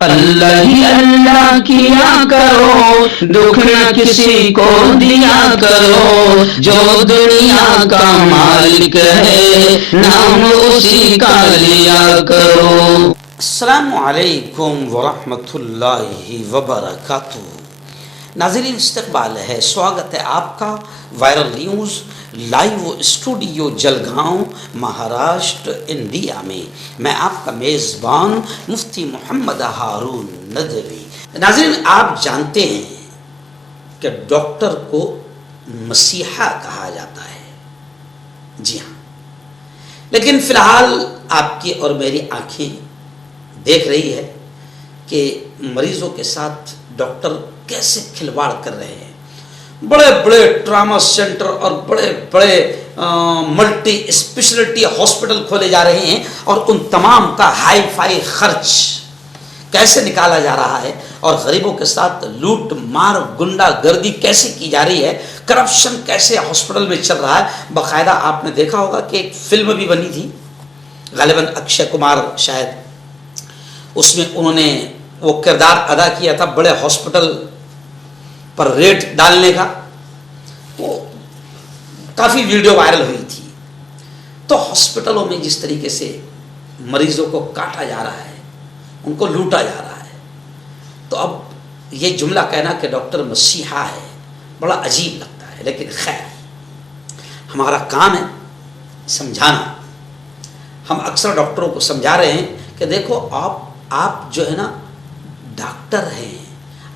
اللہ ہی اللہ کیا کرو، دکھ نہ کسی کو دیا کرو، جو دنیا کا مالک ہے نام اسی کا لیا کرو۔ السلام علیکم ورحمۃ اللہ وبرکاتہ۔ ناظرین، استقبال ہے، سواگت ہے آپ کا viral news live studio Jalgaon Maharashtra India میں۔ میں آپ کا میزبان مفتی محمد ہارون ندوی۔ ناظرین، آپ جانتے ہیں کہ ڈاکٹر کو مسیحا کہا جاتا ہے، جی ہاں، لیکن فی الحال آپ کی اور میری آنکھیں دیکھ رہی ہے کہ مریضوں کے ساتھ ڈاکٹر کیسے کھلواڑ کر رہے ہیں۔ بڑے بڑے ٹراما سینٹر اور بڑے بڑے ملٹی اسپیشلٹی ہاسپٹل کھولے جا رہے ہیں، اور ان تمام کا ہائی فائی خرچ کیسے نکالا جا رہا ہے، اور غریبوں کے ساتھ لوٹ مار گنڈا گردی کیسے کی جا رہی ہے، کرپشن کیسے ہاسپٹل میں چل رہا ہے۔ باقاعدہ آپ نے دیکھا ہوگا کہ ایک فلم بھی بنی تھی، غالباً اکشے کمار شاید اس میں انہوں نے وہ کردار ادا کیا تھا، بڑے ہاسپٹل پر ریٹ ڈالنے کا، وہ کافی ویڈیو وائرل ہوئی تھی۔ تو ہاسپٹلوں میں جس طریقے سے مریضوں کو کاٹا جا رہا ہے، ان کو لوٹا جا رہا ہے، تو اب یہ جملہ کہنا کہ ڈاکٹر مسیحا ہے بڑا عجیب لگتا ہے، لیکن خیر ہمارا کام ہے سمجھانا۔ ہم اکثر ڈاکٹروں کو سمجھا رہے ہیں کہ دیکھو آپ جو ہے نا ڈاکٹر ہیں،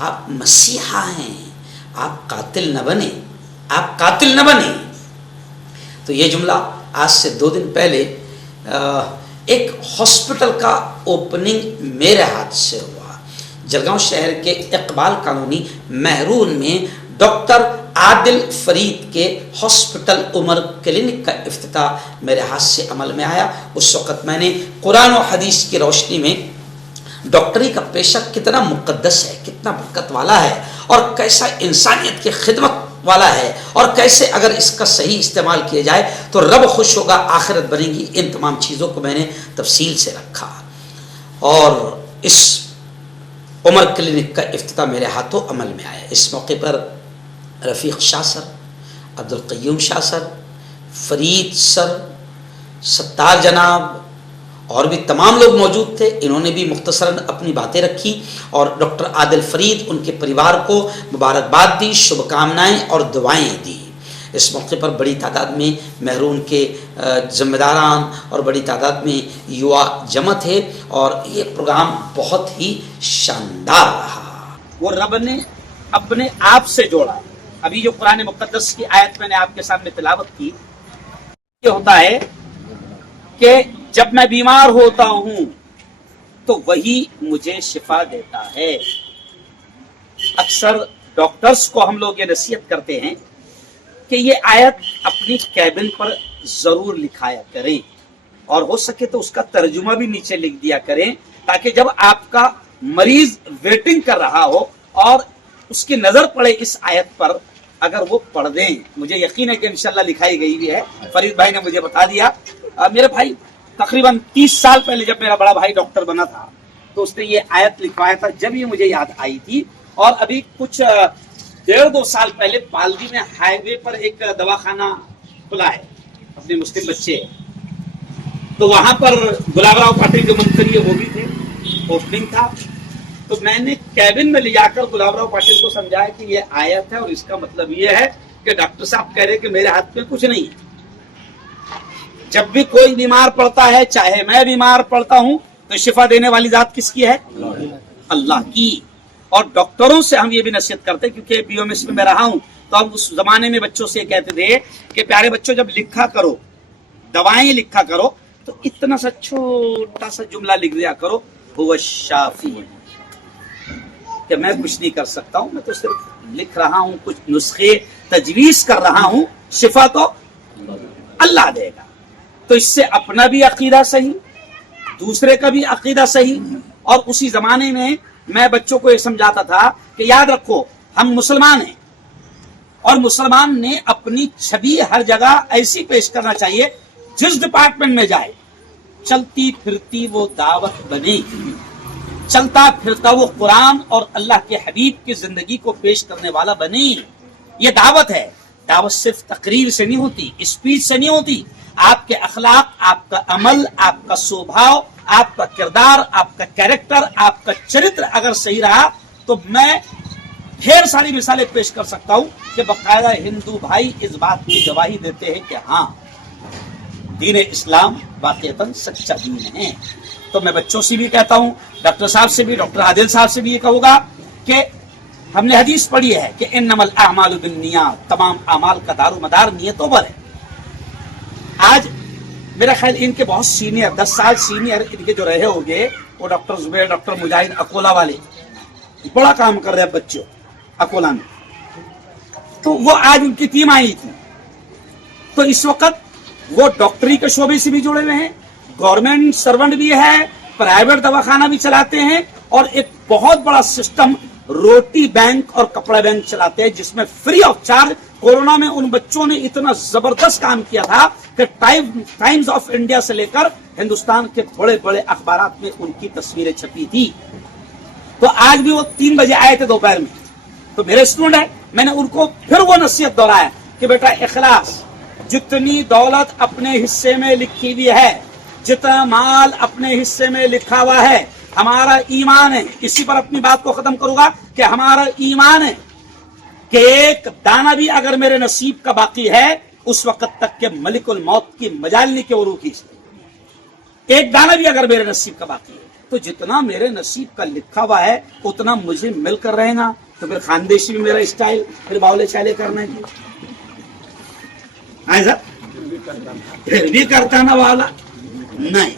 آپ مسیحا ہیں، آپ قاتل نہ بنیں، آپ قاتل نہ بنیں۔ تو یہ جملہ آج سے 2 دن پہلے ایک ہاسپٹل کا اوپننگ میرے ہاتھ سے ہوا۔ جلگاؤں شہر کے اقبال کالونی مہرون میں ڈاکٹر عادل فرید کے ہاسپٹل عمر کلینک کا افتتاح میرے ہاتھ سے عمل میں آیا۔ اس وقت میں نے قرآن و حدیث کی روشنی میں ڈاکٹری کا پیشہ کتنا مقدس ہے، کتنا برکت والا ہے، اور کیسا انسانیت کی خدمت والا ہے، اور کیسے اگر اس کا صحیح استعمال کیا جائے تو رب خوش ہوگا، آخرت بنے گی، ان تمام چیزوں کو میں نے تفصیل سے رکھا۔ اور اس عمر کلینک کا افتتاح میرے ہاتھوں عمل میں آیا۔ اس موقع پر رفیق شاہ سر، عبدالقیوم شاہ سر، فرید سر، ستار جناب اور بھی تمام لوگ موجود تھے۔ انہوں نے بھی مختصراً اپنی باتیں رکھی، اور ڈاکٹر عادل فرید ان کے پریوار کو مبارکباد دی، شبھ کامنائیں اور دعائیں دی۔ اس موقع پر بڑی تعداد میں مہرون کے ذمہ داران اور بڑی تعداد میں یوا جمع تھے، اور یہ پروگرام بہت ہی شاندار رہا۔ وہ رب نے اپنے آپ سے جوڑا۔ ابھی جو قرآن مقدس کی آیت میں نے آپ کے سامنے تلاوت کی، یہ ہوتا ہے کہ جب میں بیمار ہوتا ہوں تو وہی مجھے شفا دیتا ہے۔ اکثر ڈاکٹرز کو ہم لوگ یہ نصیحت کرتے ہیں کہ یہ آیت اپنی کیبن پر ضرور لکھایا کریں، اور ہو سکے تو اس کا ترجمہ بھی نیچے لکھ دیا کریں، تاکہ جب آپ کا مریض ویٹنگ کر رہا ہو اور اس کی نظر پڑے اس آیت پر، اگر وہ پڑھ دیں۔ مجھے یقین ہے کہ انشاءاللہ لکھائی گئی بھی ہے، فرید بھائی نے مجھے بتا دیا۔ میرے بھائی تقریباً 30 سال پہلے جب میرا بڑا بھائی ڈاکٹر بنا تھا تو اس نے یہ آیت لکھوایا تھا، جب یہ مجھے یاد آئی تھی۔ اور ابھی کچھ 1.5-2 سال پہلے پالوی میں ہائی وے پر ایک دواخانہ کھلا ہے، اپنے مسلم بچے، تو وہاں پر گلاب راؤ پاٹل جو منتری ہے وہ بھی تھے، اوپننگ تھا۔ تو میں نے کیبن میں لے جا کر گلاب راؤ پاٹل کو سمجھایا کہ یہ آیت ہے، اور اس کا مطلب یہ ہے کہ ڈاکٹر صاحب کہہ رہے کہ میرے ہاتھ میں کچھ نہیں ہے۔ جب بھی کوئی بیمار پڑتا ہے، چاہے میں بیمار پڑتا ہوں، تو شفا دینے والی ذات کس کی ہے؟ اللہ کی۔ اور ڈاکٹروں سے ہم یہ بھی نصیحت کرتے ہیں، کیونکہ بی ایم ایس میں رہا ہوں، تو ہم اس زمانے میں بچوں سے کہتے تھے کہ پیارے بچوں، جب لکھا کرو، دوائیں لکھا کرو، تو اتنا سا چھوٹا سا جملہ لکھ دیا کرو، هو الشافی، کہ میں کچھ نہیں کر سکتا ہوں، میں تو صرف لکھ رہا ہوں، کچھ نسخے تجویز کر رہا ہوں، شفا تو اللہ دے گا۔ تو اس سے اپنا بھی عقیدہ صحیح، دوسرے کا بھی عقیدہ صحیح۔ اور اسی زمانے میں میں بچوں کو یہ سمجھاتا تھا کہ یاد رکھو، ہم مسلمان ہیں، اور مسلمان نے اپنی چھبی ہر جگہ ایسی پیش کرنا چاہیے، جس ڈپارٹمنٹ میں جائے چلتی پھرتی وہ دعوت بنے گی، چلتا پھرتا وہ قرآن اور اللہ کے حبیب کی زندگی کو پیش کرنے والا بنے. یہ دعوت ہے. دعوت صرف تقریر سے نہیں ہوتی، اسپیچ سے نہیں ہوتی. آپ کے اخلاق، آپ کا عمل، آپ کا سوبھاؤ، آپ کا کردار، آپ کا کیریکٹر، آپ کا چرتر اگر صحیح رہا تو میں ڈھیر ساری مثالیں پیش کر سکتا ہوں کہ باقاعدہ ہندو بھائی اس بات کی گواہی دیتے ہیں کہ ہاں دین اسلام واقعتاً سچا دین ہے. تو میں بچوں سے بھی کہتا ہوں، ڈاکٹر صاحب سے بھی، ڈاکٹر عادل صاحب سے بھی یہ کہوں گا کہ ہم نے حدیث پڑھی ہے کہ انما الاعمال بالنیات، تمام اعمال کا دار و مدار نیتوں پر ہے. آج میرا خیال ان کے بہت سینئر، 10 سال سینئر ان کے جو رہے ہوں گے وہ ڈاکٹر زبیر، ڈاکٹر مجاہد اکولا والے بڑا کام کر رہے ہیں بچوں اکولا میں. تو وہ آج ان کی ٹیم آئی تھی. تو اس وقت وہ ڈاکٹری کے شعبے سے بھی جڑے ہوئے ہیں، گورنمنٹ سرونٹ بھی ہے، پرائیویٹ دواخانہ بھی چلاتے ہیں، اور ایک بہت بڑا سسٹم روٹی بینک اور کپڑا بینک چلاتے ہیں جس میں فری آف چارج. کورونا میں ان بچوں نے اتنا زبردست کام کیا تھا کہ ٹائمز آف انڈیا سے لے کر ہندوستان کے بڑے بڑے اخبارات میں ان کی تصویریں چھپی تھی. تو آج بھی وہ 3 بجے آئے تھے دوپہر میں. تو میرے اسٹوڈنٹ ہیں، میں نے ان کو پھر وہ نصیحت دہرایا کہ بیٹا اخلاص، جتنی دولت اپنے حصے میں لکھی ہوئی ہے، جتنا مال اپنے حصے میں لکھا ہوا ہے، ہمارا ایمان ہے. اسی پر اپنی بات کو ختم کروں گا کہ ہمارا ایمان ہے کہ ایک دانہ بھی اگر میرے نصیب کا باقی ہے اس وقت تک کہ ملک الموت کی مجالنی کے عروقی سے ایک دانہ بھی اگر میرے نصیب کا باقی ہے تو جتنا میرے نصیب کا لکھا ہوا ہے اتنا مجھے مل کر رہے گا. تو پھر خاندیشی بھی میرا اسٹائل پھر باولے چالے کرنا ہے ایسا پھر بھی کرتا نا والا نہیں.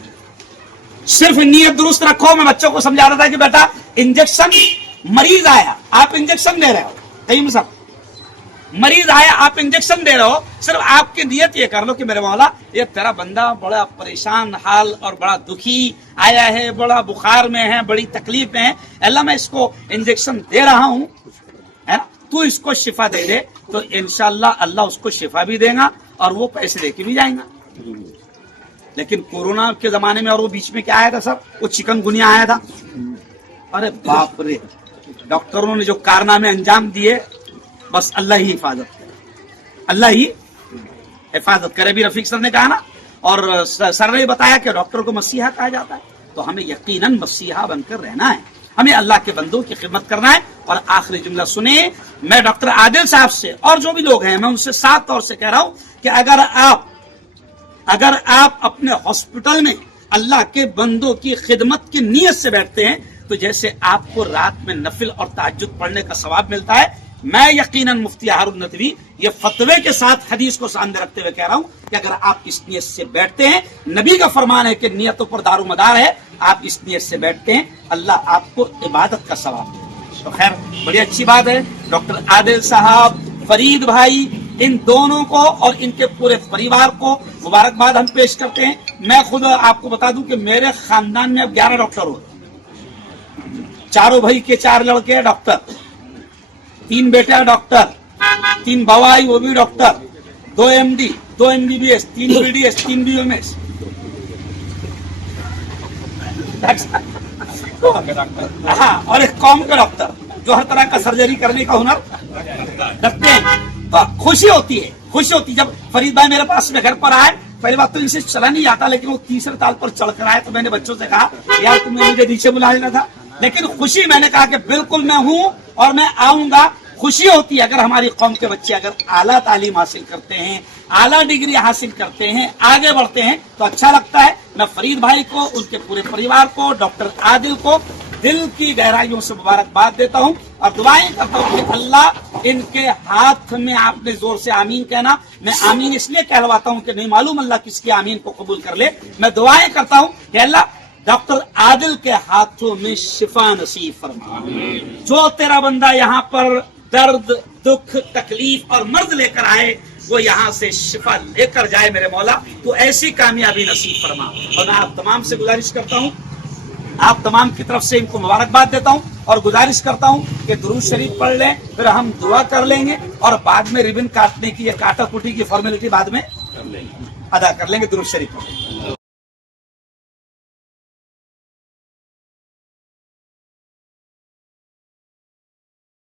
صرف نیت درست رکھو. میں بچوں کو سمجھا رہا تھا کہ بیٹا انجیکشن، مریض آیا آپ انجیکشن دے رہے ہو، کہیں صاحب مریض آیا آپ انجیکشن دے رہے ہو، صرف آپ کی نیت یہ کر لو کہ میرے مولا یہ تیرا بندہ بڑا پریشان حال اور بڑا دکھی آیا ہے، بڑا بخار میں ہے، بڑی تکلیف میں ہے، اللہ میں اس کو انجیکشن دے رہا ہوں، ہے نا، تو اس کو شفا دے دے. تو انشاءاللہ اللہ اس کو شفا بھی دے گا اور وہ پیسے دے کے بھی جائیں گا. لیکن کورونا کے زمانے میں اور وہ بیچ میں کیا آیا تھا سب، وہ چکن گنیا آیا تھا. ارے باپ رے، ڈاکٹروں نے جو کارنامے انجام دیے، بس اللہ ہی حفاظت کرے، اللہ ہی حفاظت کرے. بھی رفیق سر نے کہا نا، اور سر نے بتایا کہ ڈاکٹر کو مسیحا کہا جاتا ہے. تو ہمیں یقیناً مسیحا بن کر رہنا ہے، ہمیں اللہ کے بندوں کی خدمت کرنا ہے. اور آخری جملہ سنیں، میں ڈاکٹر عادل صاحب سے اور جو بھی لوگ ہیں میں ان سے صاف طور سے کہہ رہا ہوں کہ اگر آپ اپنے ہاسپٹل میں اللہ کے بندوں کی خدمت کی نیت سے بیٹھتے ہیں تو جیسے آپ کو رات میں نفل اور تہجد پڑھنے کا ثواب ملتا ہے، میں یقیناً مفتی ہارون ندوی یہ فتوے کے ساتھ حدیث کو سامنے رکھتے ہوئے کہہ رہا ہوں کہ اگر آپ اس نیت سے بیٹھتے ہیں، نبی کا فرمان ہے کہ نیتوں پر دار و مدار ہے، آپ اس نیت سے بیٹھتے ہیں اللہ آپ کو عبادت کا ثواب دے. تو خیر بڑی اچھی بات ہے. ڈاکٹر عادل صاحب، فرید بھائی، ان دونوں کو اور ان کے پورے پریوار کو مبارکباد ہم پیش کرتے ہیں. میں خود آپ کو بتا دوں کہ میرے خاندان میں اب 11 ڈاکٹر ہو، چاروں بھائی کے 4 لڑکے ہیں ڈاکٹر، 3 بیٹے ڈاکٹر، 3 بوائی وہ بھی doctor, 2 MD، 2 MBBS، 3 BDS، 3 BMS. ہاں، اور ایک قوم کا ڈاکٹر جو ہر طرح کا سرجری کرنے کا ہنر رکھتے ہیں. تو خوشی ہوتی ہے، خوشی ہوتی ہے. جب فرید بھائی میرے پاس میں گھر پر آئے، پہلی بات تو ان سے چلا نہیں جاتا، لیکن وہ 3رے تال پر چڑھ کر آئے تو میں نے بچوں سے کہا یار تم نے مجھے نیچے بلا لینا تھا. لیکن خوشی، میں نے کہا کہ بالکل میں ہوں اور میں آؤں گا. خوشی ہوتی ہے اگر ہماری قوم کے بچے اگر اعلیٰ تعلیم حاصل کرتے ہیں، اعلیٰ ڈگری حاصل کرتے ہیں، آگے بڑھتے ہیں تو اچھا لگتا ہے. میں فرید بھائی کو، ان کے پورے پریوار کو، ڈاکٹر عادل کو دل کی گہرائیوں سے مبارکباد دیتا ہوں اور دعائیں کرتا ہوں کہ اللہ ان کے ہاتھ میں، آپ نے زور سے آمین کہنا، میں آمین اس لیے کہلواتا ہوں کہ نہیں معلوم اللہ کس کی آمین کو قبول کر لے. میں دعائیں کرتا ہوں کہ اللہ ڈاکٹر عادل کے ہاتھوں میں شفا نصیب فرما. جو تیرا بندہ یہاں پر درد، دکھ، تکلیف اور مرض لے کر آئے وہ یہاں سے شفا لے کر جائے میرے مولا، تو ایسی کامیابی نصیب فرما. اور میں آپ تمام سے گزارش کرتا ہوں، آپ تمام کی طرف سے ان کو مبارکباد دیتا ہوں اور گزارش کرتا ہوں کہ درود شریف پڑھ لیں، پھر ہم دعا کر لیں گے اور بعد میں ریبن کاٹنے کی یا کاٹا کوٹی کی فارمیلٹی بعد میں ادا کر لیں گے. درود شریف پڑھ لیں.